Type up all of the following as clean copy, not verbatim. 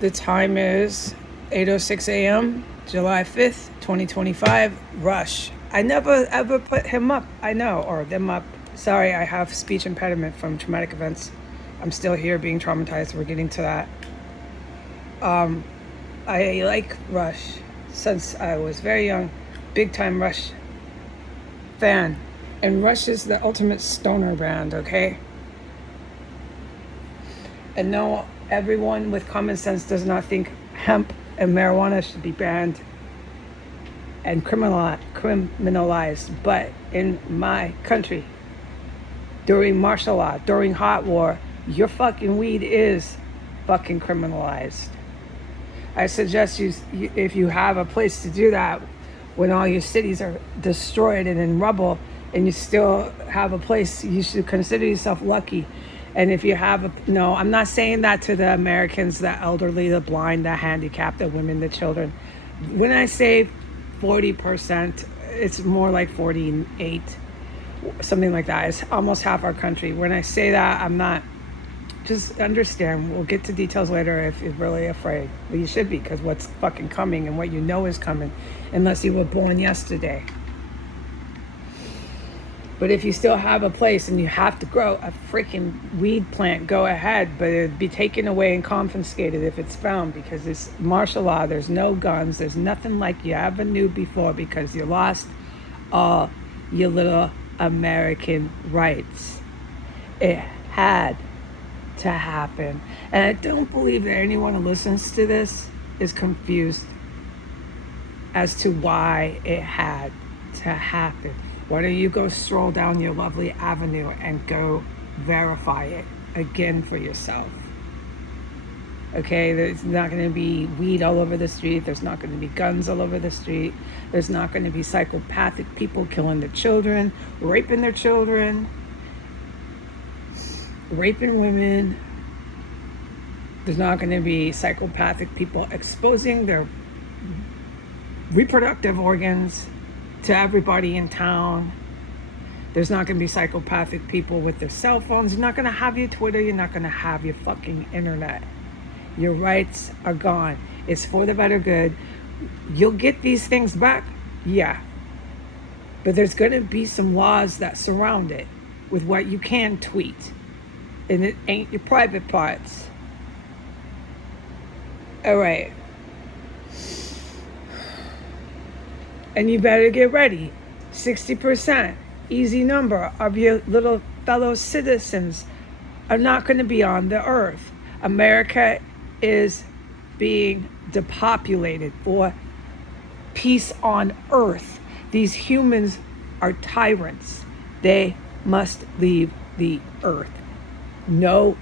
The time is 8:06 a.m., July 5th, 2025. Rush. I never ever put him up. I know, or them up. Sorry, I have speech impediment from traumatic events. I'm still here being traumatized. We're getting to that. I like Rush since I was very young. Big time Rush fan. And Rush is the ultimate stoner band, okay? And no, everyone with common sense does not think hemp and marijuana should be banned and criminalized. But in my country, during martial law, during hot war, your fucking weed is fucking criminalized. I suggest you, if you have a place to do that, when all your cities are destroyed and in rubble, and you still have a place, you should consider yourself lucky. And if you have no, I'm not saying that to the Americans, the elderly, the blind, the handicapped, the women, the children. When I say 40%, it's more like 48, something like that. It's almost half our country. When I say that, I'm not, just understand, we'll get to details later if you're really afraid. But you should be, because what's fucking coming and what you know is coming, unless you were born yesterday. But if you still have a place and you have to grow a freaking weed plant, go ahead. But it'd be taken away and confiscated if it's found, because it's martial law. There's no guns. There's nothing like you ever knew before, because you lost all your little American rights. It had to happen. And I don't believe that anyone who listens to this is confused as to why it had to happen. Why don't you go stroll down your lovely avenue and go verify it again for yourself? Okay, there's not going to be weed all over the street. There's not going to be guns all over the street. There's not going to be psychopathic people killing their children, raping their children, raping women. There's not going to be psychopathic people exposing their reproductive organs to everybody in town. There's not going to be psychopathic people with their cell phones. You're not going to have your Twitter. You're not going to have your fucking internet. Your rights are gone. It's for the better good. You'll get these things back, yeah. But there's going to be some laws that surround it with what you can tweet. And it ain't your private parts. All right. And you better get ready. 60%, easy number, of your little fellow citizens are not going to be on the earth. America is being depopulated for peace on earth. These humans are tyrants. They must leave the earth. No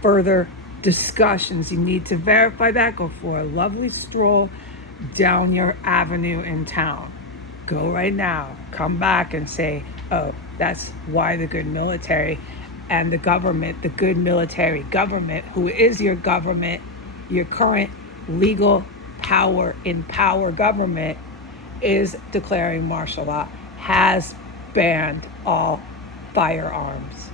further discussions. You need to verify that. Go for a lovely stroll down your avenue in town. Go right now. Come back and say, oh, that's why the good military and the government, the good military government, who is your government, your current legal power in power government, is declaring martial law, has banned all firearms.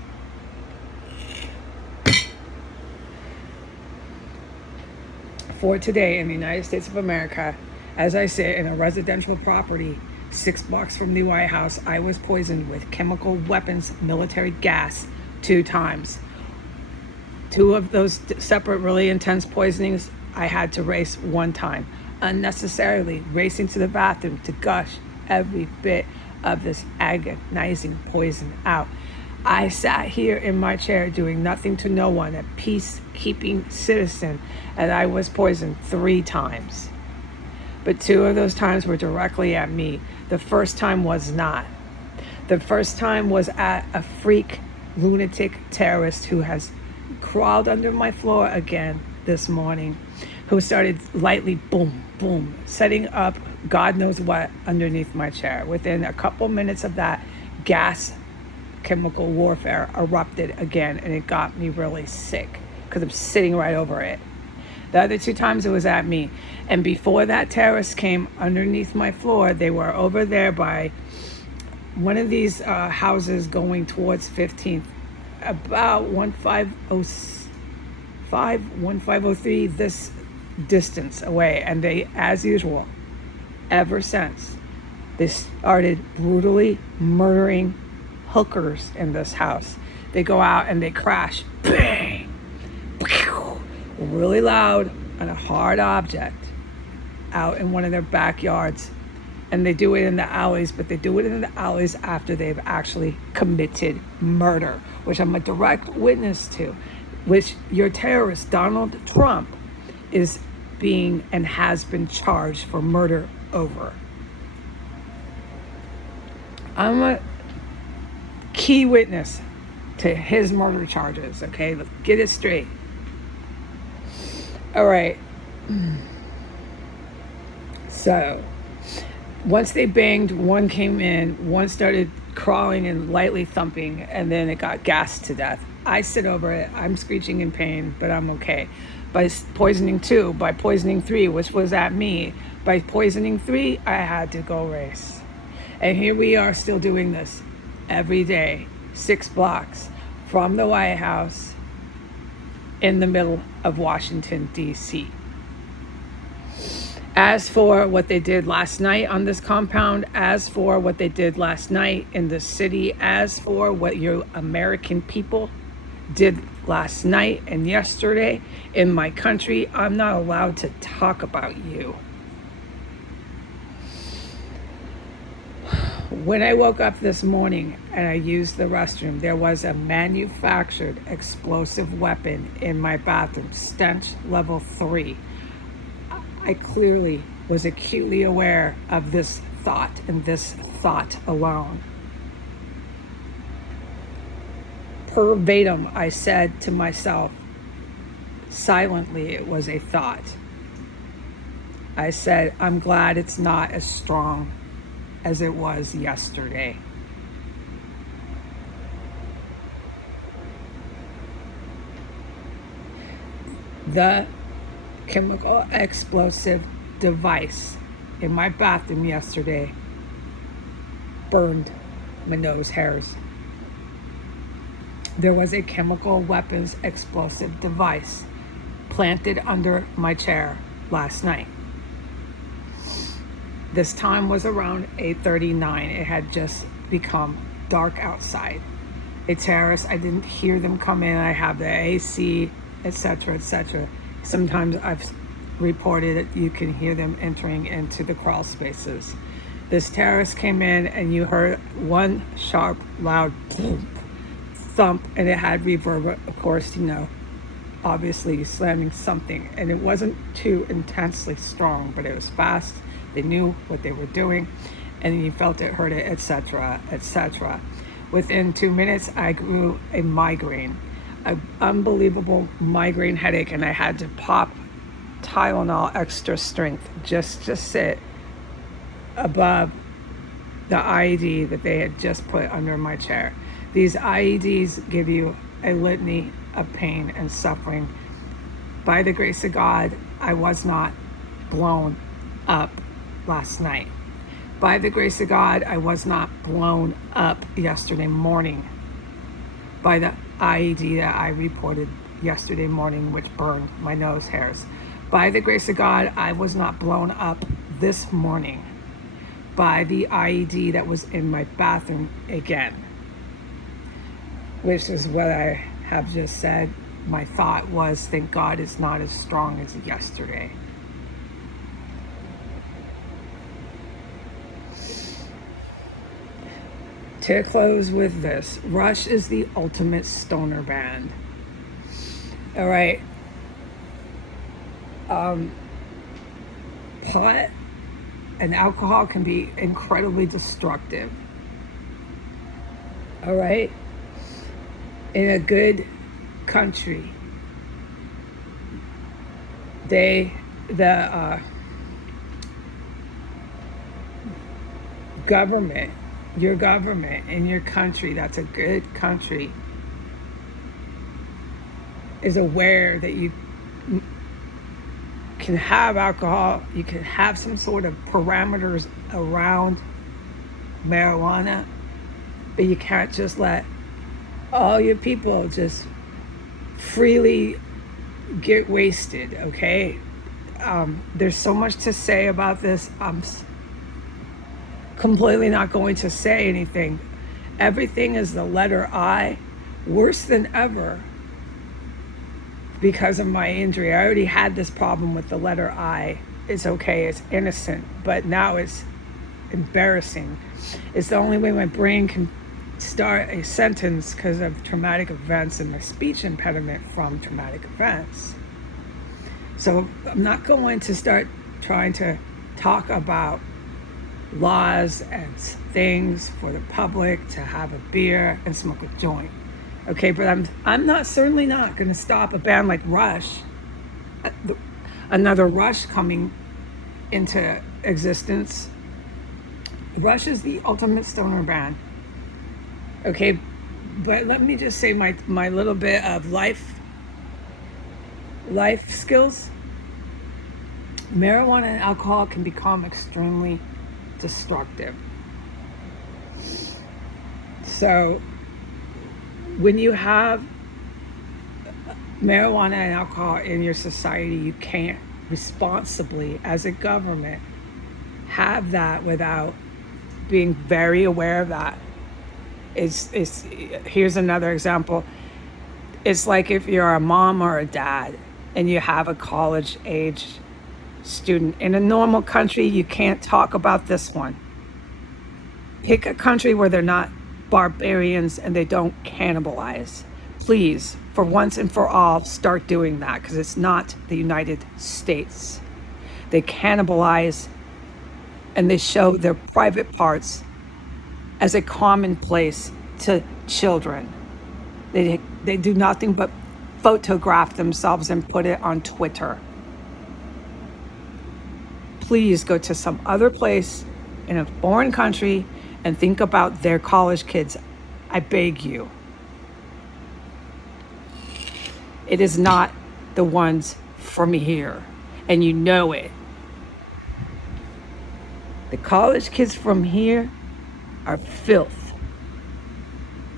For today in the United States of America, as I sit in a residential property 6 blocks from the White House, I was poisoned with chemical weapons military gas 2 times. 2 of those separate really intense poisonings, I had to race 1 time, unnecessarily racing to the bathroom to gush every bit of this agonizing poison out. I sat here in my chair doing nothing to no one, a peacekeeping citizen, and I was poisoned 3 times. But 2 of those times were directly at me. The first time was not. The first time was at a freak lunatic terrorist who has crawled under my floor again this morning, who started lightly boom, boom, setting up God knows what underneath my chair. Within a couple minutes of that, gas chemical warfare erupted again, and it got me really sick because I'm sitting right over it. The other 2 times it was at me. And before that terrorist came underneath my floor, they were over there by one of these houses going towards 15th, about 1505 1503 this distance away. And they, as usual, ever since, they started brutally murdering hookers in this house. They go out and they crash, bang, pew, really loud on a hard object out in one of their backyards. And they do it in the alleys, but they do it in the alleys after they've actually committed murder, which I'm a direct witness to, which your terrorist, Donald Trump, is being and has been charged for murder over. I'm a key witness to his murder charges, okay? Let's get it straight. All right. So, once they banged, one came in, one started crawling and lightly thumping, and then it got gassed to death. I sit over it. I'm screeching in pain, but I'm okay. By poisoning 2, by poisoning 3, which was at me, by poisoning 3, I had to go race. And here we are still doing this every day, 6 blocks from the White House in the middle of Washington, D.C. As for what they did last night on this compound, as for what they did last night in the city, as for what your American people did last night and yesterday in my country, I'm not allowed to talk about you. When I woke up this morning and I used the restroom, there was a manufactured explosive weapon in my bathroom, stench level 3. I clearly was acutely aware of this thought and this thought alone. Verbatim, I said to myself, silently, it was a thought. I said, I'm glad it's not as strong as it was yesterday. The chemical explosive device in my bathroom yesterday burned my nose hairs. There was a chemical weapons explosive device planted under my chair last night. This time was around 8:39. It had just become dark outside. A terrorist, I didn't hear them come in. I have the AC, etc., etc. Sometimes I've reported that you can hear them entering into the crawl spaces. This terrorist came in and you heard one sharp, loud thump, and it had reverb, of course, obviously slamming something. And it wasn't too intensely strong, but it was fast. They knew what they were doing, and you felt it, heard it, etc., etc. Within 2 minutes, I grew a migraine. An unbelievable migraine headache, and I had to pop Tylenol extra strength just to sit above the IED that they had just put under my chair. These IEDs give you a litany of pain and suffering. By the grace of God, I was not blown up last night. By the grace of God, I was not blown up yesterday morning by the IED that I reported yesterday morning, which burned my nose hairs. By the grace of God, I was not blown up this morning by the IED that was in my bathroom again, which is what I have just said. My thought was, thank God it's not as strong as yesterday. To close with this, Rush is the ultimate stoner band. All right. Pot and alcohol can be incredibly destructive. All right. In a good country, the government, your government in your country, that's a good country, is aware that you can have alcohol, you can have some sort of parameters around marijuana, but you can't just let all your people just freely get wasted, okay? There's so much to say about this. I'm completely not going to say anything. Everything is the letter I, worse than ever because of my injury. I already had this problem with the letter I. It's okay, it's innocent, but now it's embarrassing. It's the only way my brain can start a sentence because of traumatic events and my speech impediment from traumatic events. So I'm not going to start trying to talk about laws and things for the public to have a beer and smoke a joint. Okay, but I'm certainly not going to stop a band like Rush, another Rush coming into existence. Rush is the ultimate stoner band. Okay, but let me just say my little bit of life skills. Marijuana and alcohol can become extremely destructive. So when you have marijuana and alcohol in your society, you can't responsibly, as a government, have that without being very aware of that. Here's another example. It's like if you're a mom or a dad and you have a college age student. In a normal country, you can't talk about this one. Pick a country where they're not barbarians and they don't cannibalize. Please, for once and for all, start doing that, because it's not the United States. They cannibalize and they show their private parts as a commonplace to children. They do nothing but photograph themselves and put it on Twitter. Please go to some other place in a foreign country and think about their college kids. I beg you. It is not the ones from here, and you know it. The college kids from here are filth,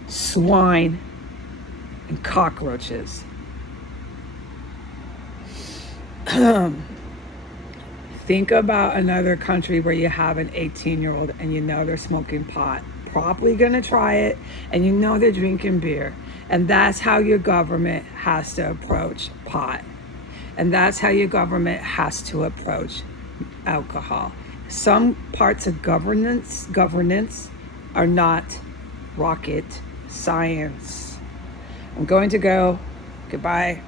swine, and cockroaches. Think about another country where you have an 18-year-old and you know they're smoking pot, probably gonna try it, and you know they're drinking beer. And that's how your government has to approach pot. And that's how your government has to approach alcohol. Some parts of governance are not rocket science. I'm going to go. Goodbye.